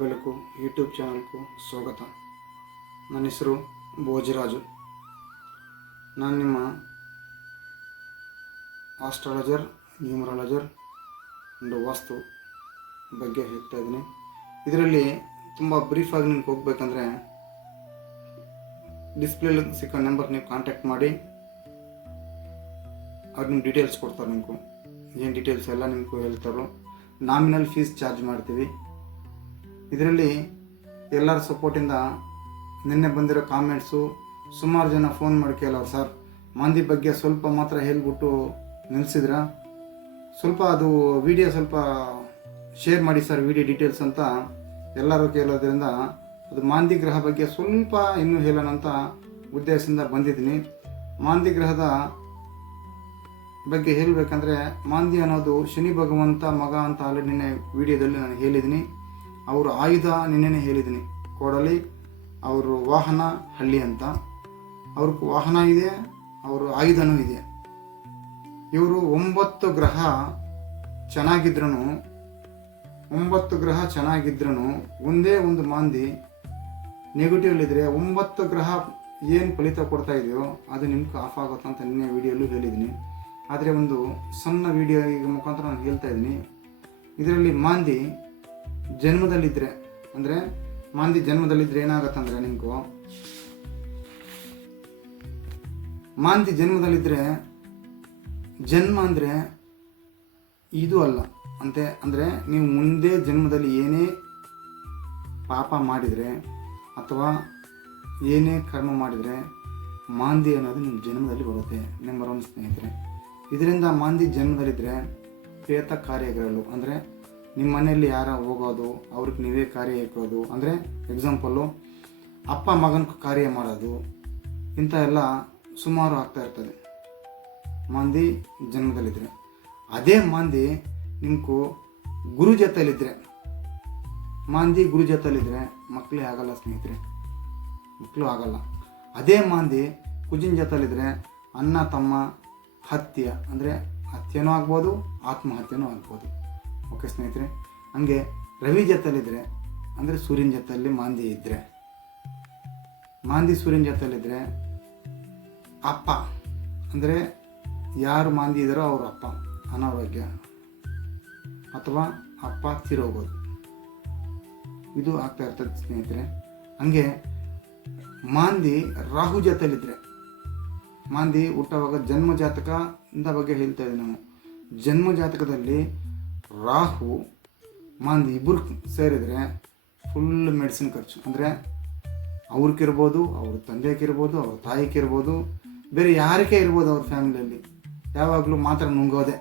ಬೆಳಕು ಯೂಟ್ಯೂಬ್ ಚಾನಲ್ಗೂ ಸ್ವಾಗತ. ನನ್ನ ಹೆಸರು ಭೋಜರಾಜು. ನಾನು ನಿಮ್ಮ ಆಸ್ಟ್ರಾಲಜರ್, ನ್ಯೂಮರಾಲಜರ್ ಒಂದು ವಾಸ್ತು ಬಗ್ಗೆ ಹೇಳ್ತಾ ಇದ್ದೀನಿ. ಇದರಲ್ಲಿ ತುಂಬ ಬ್ರೀಫಾಗಿ ನಿಮ್ಗೆ ಹೋಗ್ಬೇಕಂದ್ರೆ ಡಿಸ್ಪ್ಲೇಲಿ ಸಿಕ್ಕೋ ನಂಬರ್ ನೀವು ಕಾಂಟ್ಯಾಕ್ಟ್ ಮಾಡಿ, ಅವ್ರು ನಿಮ್ಮ ಡೀಟೇಲ್ಸ್ ಕೊಡ್ತಾರೆ. ನಿಮಗೂ ಏನು ಡೀಟೇಲ್ಸ್ ಎಲ್ಲ ನಿಮಗೂ ಹೇಳ್ತಾರೋ. ನಾಮಿನಲ್ ಫೀಸ್ ಚಾರ್ಜ್ ಮಾಡ್ತೀವಿ. ಇದರಲ್ಲಿ ಎಲ್ಲರ ಸಪೋರ್ಟಿಂದ ನಿನ್ನೆ ಬಂದಿರೋ ಕಾಮೆಂಟ್ಸು ಸುಮಾರು ಜನ ಫೋನ್ ಮಾಡಿ ಕೇಳೋರು, ಸರ್ ಮಂದಿ ಬಗ್ಗೆ ಸ್ವಲ್ಪ ಮಾತ್ರ ಹೇಳ್ಬಿಟ್ಟು ನಿಲ್ಲಿಸಿದ್ರ, ಸ್ವಲ್ಪ ಅದು ವಿಡಿಯೋ ಸ್ವಲ್ಪ ಶೇರ್ ಮಾಡಿ ಸರ್ ವಿಡಿಯೋ ಡೀಟೇಲ್ಸ್ ಅಂತ ಎಲ್ಲರೂ ಕೇಳೋದ್ರಿಂದ ಅದು ಮಾಂದಿ ಗ್ರಹ ಬಗ್ಗೆ ಸ್ವಲ್ಪ ಇನ್ನೂ ಹೇಳೋಣ ಅಂತ ಉದ್ದೇಶದಿಂದ ಬಂದಿದ್ದೀನಿ. ಮಾಂದಿ ಗ್ರಹದ ಬಗ್ಗೆ ಹೇಳಬೇಕಂದ್ರೆ, ಮಾಂದಿ ಅನ್ನೋದು ಶನಿ ಭಗವಂತ ಮಗ ಅಂತ ಆಲ್ರೆಡಿ ನಿನ್ನೆ ವಿಡಿಯೋದಲ್ಲಿ ನಾನು ಹೇಳಿದ್ದೀನಿ. ಅವರ ಆಯುಧ ನಿನ್ನೆನೇ ಹೇಳಿದ್ದೀನಿ, ಕೋಡಲಿ ಅವರು ವಾಹನ ಹಳ್ಳಿ ಅಂತ. ಅವ್ರಿಗೆ ವಾಹನ ಇದೆ, ಅವರು ಆಯುಧನೂ ಇದೆ. ಇವರು 9 ಗ್ರಹ ಚೆನ್ನಾಗಿದ್ರೂ ಒಂದೇ ಒಂದು ಮಾಂದಿ ನೆಗೆಟಿವ್ಲಿದ್ರೆ 9 ಗ್ರಹ ಏನು ಫಲಿತ ಕೊಡ್ತಾ ಇದೆಯೋ ಅದು ನಿಮ್ಗೆ ಆಫ್ ಆಗುತ್ತೆ ಅಂತ ನಿನ್ನೆ ವಿಡಿಯೋಲ್ಲೂ ಹೇಳಿದ್ದೀನಿ. ಆದರೆ ಒಂದು ಸಣ್ಣ ವಿಡಿಯೋ ಈಗ ಮುಖಾಂತರ ನಾನು ಹೇಳ್ತಾ ಇದ್ದೀನಿ. ಇದರಲ್ಲಿ ಮಾಂದಿ ಜನ್ಮದಲ್ಲಿದ್ದರೆ, ಅಂದರೆ ಮಾಂದಿ ಜನ್ಮದಲ್ಲಿದ್ದರೆ ಏನಾಗತ್ತಂದರೆ, ನಿಮಗೂ ಮಾಂದಿ ಜನ್ಮದಲ್ಲಿದ್ದರೆ, ಜನ್ಮ ಅಂದರೆ ಇದು ಅಲ್ಲ ಅಂತೆ. ಅಂದರೆ ನೀವು ಮುಂದೆ ಜನ್ಮದಲ್ಲಿ ಏನೇ ಪಾಪ ಮಾಡಿದರೆ ಅಥವಾ ಏನೇ ಕರ್ಮ ಮಾಡಿದರೆ ಮಾಂದಿ ಅನ್ನೋದು ನಿಮ್ಮ ಜನ್ಮದಲ್ಲಿ ಬರುತ್ತೆ. ನಂಬರ್ 1 ಸ್ನೇಹಿತರೆ. ಇದರಿಂದ ಮಾಂದಿ ಜನ್ಮದಲ್ಲಿದ್ದರೆ ಪ್ರೇತ ಕಾರ್ಯಗಳು, ಅಂದರೆ ನಿಮ್ಮ ಮನೆಯಲ್ಲಿ ಯಾರ ಹೋಗೋದು, ಅವ್ರಿಗೆ ನೀವೇ ಕಾರ್ಯ ಇಕ್ಕೋದು, ಅಂದರೆ ಎಕ್ಸಾಂಪಲ್ಲು ಅಪ್ಪ ಮಗನ ಕಾರ್ಯ ಮಾಡೋದು, ಇಂಥ ಎಲ್ಲ ಸುಮಾರು ಆಗ್ತಾ ಇರ್ತದೆ ಮಾಂದಿ ಜನ್ಮದಲ್ಲಿದ್ದರೆ. ಅದೇ ಮಾಂದಿ ನಿಮ್ಗೂ ಗುರು ಜೊತೆಯಲ್ಲಿದ್ದರೆ, ಮಾಂದಿ ಗುರು ಜೊತೆಯಲ್ಲಿದ್ದರೆ ಮಕ್ಕಳೇ ಆಗಲ್ಲ ಸ್ನೇಹಿತರೆ, ಮಕ್ಕಳು ಆಗಲ್ಲ. ಅದೇ ಮಾಂದಿ ಕುಜಿನ ಜೊತೆಯಲ್ಲಿದ್ದರೆ ಅಣ್ಣ ತಮ್ಮ ಹತ್ಯೆ, ಅಂದರೆ ಹತ್ಯೆನೂ ಆಗ್ಬೋದು, ಆತ್ಮಹತ್ಯೆನೂ ಆಗ್ಬೋದು. ಓಕೆ ಸ್ನೇಹಿತರೆ. ಹಂಗೆ ರವಿ ಜೊತೆಯಲ್ಲಿದ್ದರೆ, ಅಂದರೆ ಸೂರ್ಯನ ಜೊತೆಯಲ್ಲಿ ಮಾಂದಿ ಇದ್ದರೆ, ಮಾಂದಿ ಸೂರ್ಯನ ಜೊತೆಯಲ್ಲಿದ್ದರೆ ಅಪ್ಪ, ಅಂದರೆ ಯಾರು ಮಾಂದಿ ಇದ್ದಾರೋ ಅವ್ರ ಅಪ್ಪ ಅನಾರೋಗ್ಯ ಅಥವಾ ಅಪ್ಪ ತೀರೋಗೋದು, ಇದು ಆಗ್ತಾ ಇರ್ತದೆ ಸ್ನೇಹಿತರೆ. ಹಂಗೆ ಮಾಂದಿ ರಾಹು ಜೊತೆಯಲ್ಲಿದ್ದರೆ, ಮಾಂದಿ ಹುಟ್ಟುವಾಗ ಜನ್ಮ ಜಾತಕದ ಬಗ್ಗೆ ಹೇಳ್ತಾ ಇದ್ದೀವಿ ನಾವು. ಜನ್ಮ ಜಾತಕದಲ್ಲಿ ರಾಹು ಮಾಂದಿ ಇಬ್ಬರು ಸೇರಿದರೆ ಫುಲ್ ಮೆಡಿಸಿನ್ ಖರ್ಚು. ಅಂದರೆ ಅವ್ರಿಗಿರ್ಬೋದು, ಅವ್ರ ತಂದೆಗಿರ್ಬೋದು, ಅವ್ರ ತಾಯಿಗಿರ್ಬೋದು, ಬೇರೆ ಯಾರಿಗೇ ಇರ್ಬೋದು, ಅವ್ರ ಫ್ಯಾಮಿಲಿಯಲ್ಲಿ ಯಾವಾಗಲೂ ಮಾತ್ರೆ ನುಂಗೋದೆ.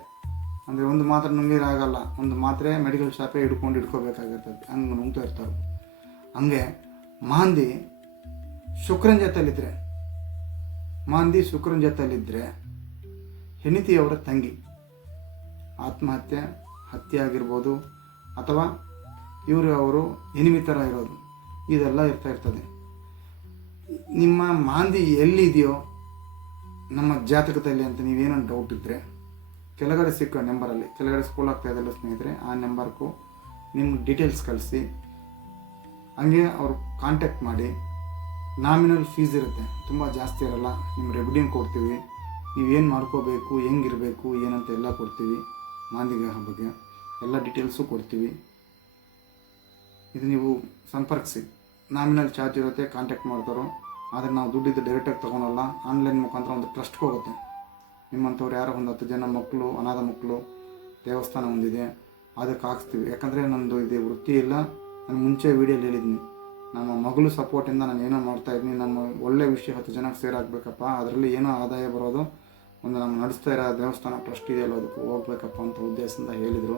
ಅಂದರೆ ಒಂದು ಮಾತ್ರೆ ನುಂಗಿರಾಗಲ್ಲ, ಒಂದು ಮಾತ್ರೆ ಮೆಡಿಕಲ್ ಶಾಪೇ ಇಟ್ಕೋಬೇಕಾಗಿರ್ತದೆ, ಹಂಗೆ ನುಂಗ್ತಾ ಇರ್ತಾರೆ. ಹಂಗೆ ಮಾಂದಿ ಶುಕ್ರನ ಜೊತೆಯಲ್ಲಿದ್ದರೆ, ಮಾಂದಿ ಶುಕ್ರನ ಜೊತೆಯಲ್ಲಿದ್ದರೆ ಹೆಂಡತಿಯವರ ತಂಗಿ ಆತ್ಮಹತ್ಯೆ, ಹತ್ಯೆ ಆಗಿರ್ಬೋದು, ಅಥವಾ ಅವರು ಎನಿಮಿ ಥರ ಇರೋದು, ಇದೆಲ್ಲ ಇರ್ತಾ ಇರ್ತದೆ. ನಿಮ್ಮ ಮಾಂದಿ ಎಲ್ಲಿದೆಯೋ ನಮ್ಮ ಜಾತಕದಲ್ಲಿ ಅಂತ ನೀವೇನೋ ಡೌಟ್ ಇದ್ದರೆ ಕೆಳಗಡೆ ಸಿಕ್ಕೋ ನಂಬರಲ್ಲಿ, ಕೆಳಗಡೆ ಸ್ಕೂಲ್ ಆಗ್ತಾ ಇದೆಯಲ್ಲ ಸ್ನೇಹಿತರೆ, ಆ ನಂಬರ್ಗೂ ನಿಮ್ಮ ಡೀಟೇಲ್ಸ್ ಕಳಿಸಿ. ಹಂಗೆ ಅವ್ರು ಕಾಂಟ್ಯಾಕ್ಟ್ ಮಾಡಿ. ನಾಮಿನಲ್ ಫೀಸ್ ಇರುತ್ತೆ, ತುಂಬ ಜಾಸ್ತಿ ಇರಲ್ಲ. ನಿಮ್ಮ ರೆಮಿಡಿನ ಕೊಡ್ತೀವಿ, ನೀವೇನು ಮಾಡ್ಕೋಬೇಕು, ಹೆಂಗಿರಬೇಕು ಏನಂತ ಎಲ್ಲ ಕೊಡ್ತೀವಿ. ಮಾಂದಿ ಗ್ರಹ ಬಗ್ಗೆ ಎಲ್ಲ ಡೀಟೇಲ್ಸು ಕೊಡ್ತೀವಿ. ಇದು ನೀವು ಸಂಪರ್ಕಿಸಿ. ನಾಮಿನಲ್ ಚಾರ್ಜ್ ಇರುತ್ತೆ, ಕಾಂಟ್ಯಾಕ್ಟ್ ಮಾಡ್ತಾರೋ. ಆದರೆ ನಾವು ದುಡ್ಡಿದ್ದು ಡೈರೆಕ್ಟಾಗಿ ತೊಗೊಳಲ್ಲ, ಆನ್ಲೈನ್ ಮುಖಾಂತರ ಒಂದು ಟ್ರಸ್ಟ್ಗೆ ಹೋಗುತ್ತೆ. ನಿಮ್ಮಂಥವ್ರು ಯಾರೋ ಒಂದು 10 ಜನ ಮಕ್ಕಳು, ಅನಾಥ ಮಕ್ಕಳು, ದೇವಸ್ಥಾನ ಹೊಂದಿದೆ, ಅದಕ್ಕೆ ಹಾಕ್ಸ್ತೀವಿ. ಯಾಕಂದರೆ ನನ್ನದು ಇದು ವೃತ್ತಿ ಇಲ್ಲ. ನಾನು ಮುಂಚೆ ವೀಡಿಯೋಲಿ ಹೇಳಿದ್ದೀನಿ, ನಮ್ಮ ಮಗಳು ಸಪೋರ್ಟಿಂದ ನಾನು ಏನೋ ಮಾಡ್ತಾಯಿದ್ದೀನಿ. ನಮ್ಮ ಒಳ್ಳೆ ವಿಷಯ 10 ಜನಕ್ಕೆ ಸೇರಾಗಬೇಕಪ್ಪ, ಅದರಲ್ಲಿ ಏನೋ ಆದಾಯ ಬರೋದು, ಒಂದು ನಮ್ಮ ನಡೆಸ್ತಾ ಇರೋ ದೇವಸ್ಥಾನ ಟ್ರಸ್ಟ್ ಇದೆಯಲ್ಲ ಅದಕ್ಕೆ ಹೋಗ್ಬೇಕಪ್ಪ ಅಂತ ಉದ್ದೇಶದಿಂದ ಹೇಳಿದರು.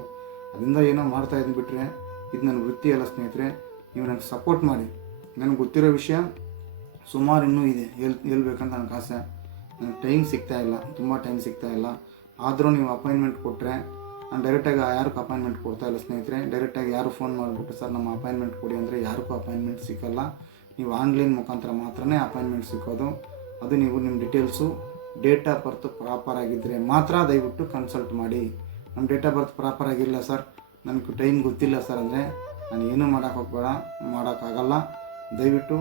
ಅದರಿಂದ ಏನೋ ಮಾಡ್ತಾಯಿದ್ದೀನಿ. ಬಿಟ್ಟರೆ ಇದು ನನ್ನ ವೃತ್ತಿ ಅಲ್ಲ ಸ್ನೇಹಿತರೆ. ನೀವು ನನಗೆ ಸಪೋರ್ಟ್ ಮಾಡಿ. ನನಗೆ ಗೊತ್ತಿರೋ ವಿಷಯ ಸುಮಾರು ಇನ್ನೂ ಇದೆ, ಹೇಳ್ಬೇಕಂತ ನನಗೆ ಆಸೆ. ನನಗೆ ಟೈಮ್ ಸಿಗ್ತಾಯಿಲ್ಲ, ತುಂಬ ಟೈಮ್ ಸಿಗ್ತಾಯಿಲ್ಲ. ಆದರೂ ನೀವು ಅಪಾಯಿಂಟ್ಮೆಂಟ್ ಕೊಟ್ಟರೆ, ನಾನು ಡೈರೆಕ್ಟಾಗಿ ಯಾರಿಗೂ ಅಪಾಯಿಂಟ್ಮೆಂಟ್ ಕೊಡ್ತಾಯಿಲ್ಲ ಸ್ನೇಹಿತರೆ. ಡೈರೆಕ್ಟಾಗಿ ಯಾರು ಫೋನ್ ಮಾಡಿಬಿಟ್ಟು ಸರ್ ನಮ್ಮ ಅಪಾಯಿಂಟ್ಮೆಂಟ್ ಕೊಡಿ ಅಂದರೆ ಯಾರಿಗೂ ಅಪಾಯಿಂಟ್ಮೆಂಟ್ ಸಿಗೋಲ್ಲ. ನೀವು ಆನ್ಲೈನ್ ಮುಖಾಂತರ ಮಾತ್ರನೇ ಅಪಾಯಿಂಟ್ಮೆಂಟ್ ಸಿಗೋದು. ಅದು ನೀವು ನಿಮ್ಮ details, date of birth proper ಆಗಿದ್ದರೆ ಮಾತ್ರ ದಯವಿಟ್ಟು ಕನ್ಸಲ್ಟ್ ಮಾಡಿ. ನಮ್ಮ ಡೇಟ್ ಆಫ್ ಬರ್ತ್ ಪ್ರಾಪರ್ ಆಗಿಲ್ಲ ಸರ್, ನನಗೆ ಟೈಮ್ ಗೊತ್ತಿಲ್ಲ ಸರ್ ಅಂದರೆ ನಾನು ಏನೂ ಮಾಡೋಕ್ಕಾಗಲ್ಲ, ದಯವಿಟ್ಟು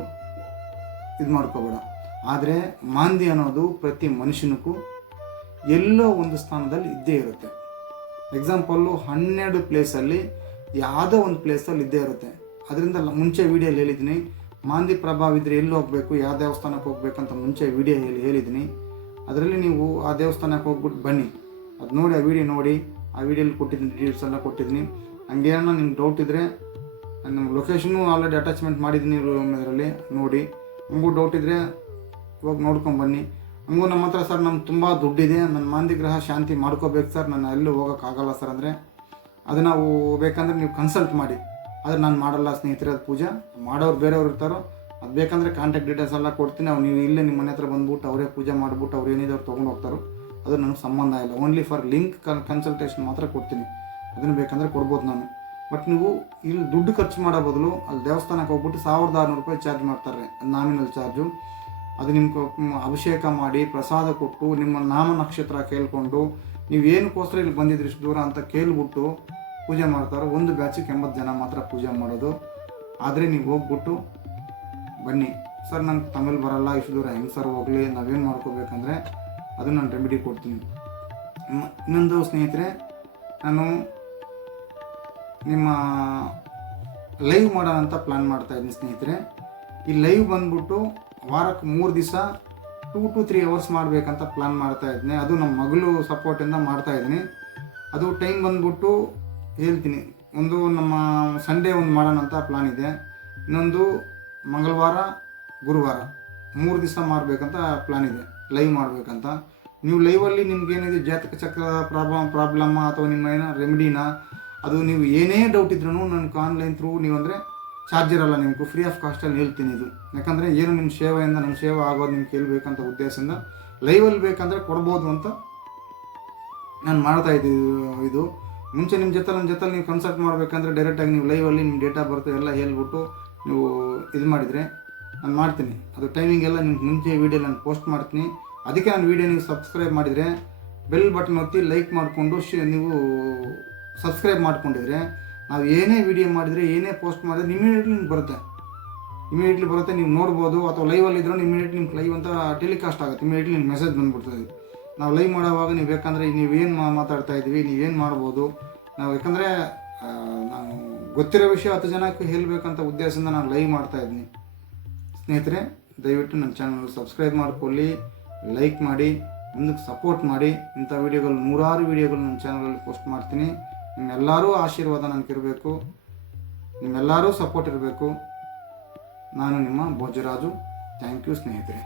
ಇದು ಮಾಡ್ಕೋಬೇಡ. ಆದರೆ ಮಾಂದಿ ಅನ್ನೋದು ಪ್ರತಿ ಮನುಷ್ಯನಿಗೂ ಎಲ್ಲೋ ಒಂದು ಸ್ಥಾನದಲ್ಲಿ ಇದ್ದೇ ಇರುತ್ತೆ. ಎಕ್ಸಾಂಪಲ್ಲು 12 ಪ್ಲೇಸಲ್ಲಿ ಯಾವುದೋ ಒಂದು ಪ್ಲೇಸಲ್ಲಿ ಇದ್ದೇ ಇರುತ್ತೆ. ಅದರಿಂದ ಮುಂಚೆ ವೀಡಿಯೋಲಿ ಹೇಳಿದ್ದೀನಿ, ಮಾಂದಿ ಪ್ರಭಾವ ಇದ್ದರೆ ಎಲ್ಲಿ ಹೋಗಬೇಕು, ಯಾವ ದೇವಸ್ಥಾನಕ್ಕೆ ಹೋಗ್ಬೇಕಂತ ಮುಂಚೆ ವೀಡಿಯೋ ಹೇಳಿದ್ದೀನಿ. ಅದರಲ್ಲಿ ನೀವು ಆ ದೇವಸ್ಥಾನಕ್ಕೆ ಹೋಗ್ಬಿಟ್ಟು ಬನ್ನಿ, ಅದು ನೋಡಿ, ಆ ವಿಡಿಯೋ ನೋಡಿ, ಆ ವಿಡಿಯೋಲಿ ಕೊಟ್ಟಿದ್ದೀನಿ, ಡೀಟೇಲ್ಸ್ ಎಲ್ಲ ಕೊಟ್ಟಿದ್ದೀನಿ. ಹಂಗೇನೋ ನಿಮ್ಗೆ ಡೌಟ್ ಇದ್ದರೆ ನಮ್ಮ ಲೊಕೇಶನ್ನು ಆಲ್ರೆಡಿ ಅಟ್ಯಾಚ್ಮೆಂಟ್ ಮಾಡಿದ್ದೀನಿ ಇದರಲ್ಲಿ ನೋಡಿ. ನಮಗೂ ಡೌಟ್ ಇದ್ದರೆ ಹೋಗಿ ನೋಡ್ಕೊಂಬನ್ನಿ. ನಮಗೂ ನಮ್ಮ ಹತ್ರ ಸರ್ ನಮ್ಗೆ ತುಂಬ ದುಡ್ಡಿದೆ, ನನ್ನ ಮಾಂದಿ ಗ್ರಹ ಶಾಂತಿ ಮಾಡ್ಕೋಬೇಕು ಸರ್, ನಾನು ಎಲ್ಲೂ ಹೋಗೋಕ್ಕಾಗಲ್ಲ ಸರ್ ಅಂದರೆ ಅದು ನಾವು ಬೇಕಂದರೆ ನೀವು ಕನ್ಸಲ್ಟ್ ಮಾಡಿ. ಆದರೆ ನಾನು ಮಾಡಲ್ಲ ಸ್ನೇಹಿತರೆ, ಅದು ಪೂಜೆ ಮಾಡೋರು ಬೇರೆಯವ್ರು ಇರ್ತಾರೋ, ಅದು ಬೇಕಂದರೆ ಕಾಂಟ್ಯಾಕ್ಟ್ ಡೀಟೇಲ್ಸ್ ಎಲ್ಲ ಕೊಡ್ತೀನಿ. ನೀವು ಇಲ್ಲೇ ನಿಮ್ಮ ಮನೆ ಹತ್ರ ಬಂದ್ಬಿಟ್ಟು ಅವರೇ ಪೂಜೆ ಮಾಡಿಬಿಟ್ಟು ಅವ್ರು ಏನಿದೆ ಅವ್ರು ತೊಗೊಂಡು ಹೋಗ್ತಾರೋ, ಅದು ನನಗೆ ಸಂಬಂಧ ಇಲ್ಲ. ಓನ್ಲಿ ಫಾರ್ ಲಿಂಕ್ ಕನ್ಸಲ್ಟೇಷನ್ ಮಾತ್ರ ಕೊಡ್ತೀನಿ, ಅದನ್ನು ಬೇಕಂದರೆ ಕೊಡ್ಬೋದು ನಾನು. ಬಟ್ ನೀವು ಇಲ್ಲಿ ದುಡ್ಡು ಖರ್ಚು ಮಾಡೋ ಬದಲು ಅಲ್ಲಿ ದೇವಸ್ಥಾನಕ್ಕೆ ಹೋಗ್ಬಿಟ್ಟು 1600 ರೂಪಾಯಿ ಚಾರ್ಜ್ ಮಾಡ್ತಾರೆ, ನಾಮಿನಲ್ ಚಾರ್ಜು. ಅದು ನಿಮ್ಗೆ ಅಭಿಷೇಕ ಮಾಡಿ ಪ್ರಸಾದ ಕೊಟ್ಟು ನಿಮ್ಮ ನಾಮ ನಕ್ಷತ್ರ ಕೇಳಿಕೊಂಡು ನೀವು ಏನಕ್ಕೋಸ್ಕರ ಇಲ್ಲಿ ಬಂದಿದ್ರಿ ಇಷ್ಟು ದೂರ ಅಂತ ಕೇಳ್ಬಿಟ್ಟು ಪೂಜೆ ಮಾಡ್ತಾರೆ. ಒಂದು ಬ್ಯಾಚಿಗೆ 80 ಜನ ಮಾತ್ರ ಪೂಜೆ ಮಾಡೋದು. ಆದರೆ ನೀವು ಹೋಗ್ಬಿಟ್ಟು ಬನ್ನಿ ಸರ್, ನಂಗೆ ತಮಿಳ್ ಬರಲ್ಲ, ಇಷ್ಟು ದೂರ ಹೆಂಗೆ ಸರ್ ಹೋಗಲಿ, ನಾವೇನು ಮಾಡ್ಕೋಬೇಕಂದ್ರೆ ಅದು ನಾನು ರೆಮಿಡಿ ಕೊಡ್ತೀನಿ. ಇನ್ನೊಂದು ಸ್ನೇಹಿತರೆ, ನಾನು ನಿಮ್ಮ ಲೈವ್ ಮಾಡೋಣ ಅಂತ ಪ್ಲ್ಯಾನ್ ಮಾಡ್ತಾಯಿದ್ದೀನಿ ಸ್ನೇಹಿತರೆ. ಈ ಲೈವ್ ಬಂದ್ಬಿಟ್ಟು ವಾರಕ್ಕೆ 3 ದಿವಸ 2 to 3 hours ಮಾಡಬೇಕಂತ ಪ್ಲ್ಯಾನ್ ಮಾಡ್ತಾಯಿದ್ದೀನಿ. ಅದು ನಮ್ಮ ಮಗಳು ಸಪೋರ್ಟಿಂದ ಮಾಡ್ತಾಯಿದ್ದೀನಿ. ಅದು ಟೈಮ್ ಬಂದ್ಬಿಟ್ಟು ಹೇಳ್ತೀನಿ. ಒಂದು ನಮ್ಮ ಸಂಡೇ ಒಂದು ಮಾಡೋಣ ಅಂತ ಪ್ಲ್ಯಾನ್ ಇದೆ, ಇನ್ನೊಂದು ಮಂಗಳವಾರ ಗುರುವಾರ 3 ದಿವಸ ಮಾಡಬೇಕಂತ ಪ್ಲ್ಯಾನ್ ಇದೆ, ಲೈವ್ ಮಾಡಬೇಕಂತ. ನೀವು ಲೈವಲ್ಲಿ ನಿಮ್ಗೇನಿದೆ ಜಾತಕ ಚಕ್ರ ಪ್ರಾಬ್ಲಮ್ಮ ಅಥವಾ ನಿಮ್ಮ ಏನೋ ರೆಮಿಡಿನ, ಅದು ನೀವು ಏನೇ ಡೌಟ್ ಇದ್ರೂ ನನಗೆ ಆನ್ಲೈನ್ ಥ್ರೂ ನೀವು ಅಂದರೆ ಚಾರ್ಜ್ ಇರಲ್ಲ, ನಿಮಗೂ ಫ್ರೀ ಆಫ್ ಕಾಸ್ಟಲ್ಲಿ ಹೇಳ್ತೀನಿ ಇದು. ಯಾಕಂದರೆ ಏನು ನಿಮ್ಮ ಸೇವೆಯಿಂದ ನಮ್ಮ ಸೇವೆ ಆಗೋದು ನಿಮ್ಗೆ ಕೇಳಬೇಕಂತ ಉದ್ದೇಶದಿಂದ ಲೈವಲ್ಲಿ ಬೇಕಂದರೆ ಕೊಡ್ಬೋದು ಅಂತ ನಾನು ಮಾಡ್ತಾಯಿದ್ದೀವಿ. ಇದು ಮುಂಚೆ ನಿಮ್ಮ ಜೊತೆ ನೀವು ಕನ್ಸಲ್ಟ್ ಮಾಡಬೇಕಂದ್ರೆ ಡೈರೆಕ್ಟಾಗಿ ನೀವು ಲೈವಲ್ಲಿ ನಿಮ್ಮ ಡೇಟಾ ಬರ್ತು ಎಲ್ಲ ಹೇಳ್ಬಿಟ್ಟು ನೀವು ಇದು ಮಾಡಿದರೆ ನಾನು ಮಾಡ್ತೀನಿ. ಅದು ಟೈಮಿಂಗ್ ಎಲ್ಲ ನಿಮ್ಗೆ ಮುಂಚೆ ವೀಡಿಯೋ ನಾನು ಪೋಸ್ಟ್ ಮಾಡ್ತೀನಿ. ಅದಕ್ಕೆ ನಾನು ವೀಡಿಯೋ ನೀವು ಸಬ್ಸ್ಕ್ರೈಬ್ ಮಾಡಿದರೆ ಬೆಲ್ ಬಟನ್ ಒತ್ತಿ ಲೈಕ್ ಮಾಡಿಕೊಂಡು ನೀವು ಸಬ್ಸ್ಕ್ರೈಬ್ ಮಾಡ್ಕೊಂಡಿದ್ರೆ ನಾವು ಏನೇ ವೀಡಿಯೋ ಮಾಡಿದರೆ ಏನೇ ಪೋಸ್ಟ್ ಮಾಡಿದ್ರೆ ಇಮಿಡಿಯೇಟ್ಲಿ ನಿಮ್ಗೆ ಇಮಿಡಿಯೇಟ್ಲಿ ಬರುತ್ತೆ, ನೀವು ನೋಡ್ಬೋದು. ಅಥವಾ ಲೈವಲ್ಲಿ ಇದ್ರೂ ಇಮಿಡಿಯೇಟ್ಲಿ ನಿಮ್ಗೆ ಲೈವ್ ಅಂತ ಟೆಲಿಕಾಸ್ಟ್ ಆಗುತ್ತೆ, ಇಮಿಡಿಯೇಟ್ಲಿ ನಿಮ್ಗೆ ಮೆಸೇಜ್ ಬಂದುಬಿಡ್ತದೆ. ನಾವು ಲೈವ್ ಮಾಡೋವಾಗ ನೀವು ಬೇಕಂದರೆ ನೀವೇನು ಮಾತಾಡ್ತಾ ಇದ್ದೀವಿ, ನೀವೇನು ಮಾಡ್ಬೋದು ನಾವು, ಯಾಕಂದರೆ ನಾನು ಗೊತ್ತಿರೋ ವಿಷಯ 10 ಜನಕ್ಕೆ ಹೇಳಬೇಕಂತ ಉದ್ದೇಶದಿಂದ ನಾನು ಲೈವ್ ಮಾಡ್ತಾಯಿದ್ದೀನಿ. ಸ್ನೇಹಿತರೆ, ದಯವಿಟ್ಟು ನನ್ನ ಚಾನಲ್ ಸಬ್ಸ್ಕ್ರೈಬ್ ಮಾಡ್ಕೊಳ್ಳಿ, ಲೈಕ್ ಮಾಡಿ, ಮುಂದಕ್ಕೆ ಸಪೋರ್ಟ್ ಮಾಡಿ. ಇಂಥ ವೀಡಿಯೋಗಳು 100 ವೀಡಿಯೋಗಳು ನನ್ನ ಚಾನಲಲ್ಲಿ ಪೋಸ್ಟ್ ಮಾಡ್ತೀನಿ. ನಿಮ್ಮೆಲ್ಲರೂ ಆಶೀರ್ವಾದ ನನಗಿರಬೇಕು, ನಿಮ್ಮೆಲ್ಲರೂ ಸಪೋರ್ಟ್ ಇರಬೇಕು. ನಾನು ನಿಮ್ಮ ಭೋಜರಾಜು. ಥ್ಯಾಂಕ್ ಯು ಸ್ನೇಹಿತರೆ.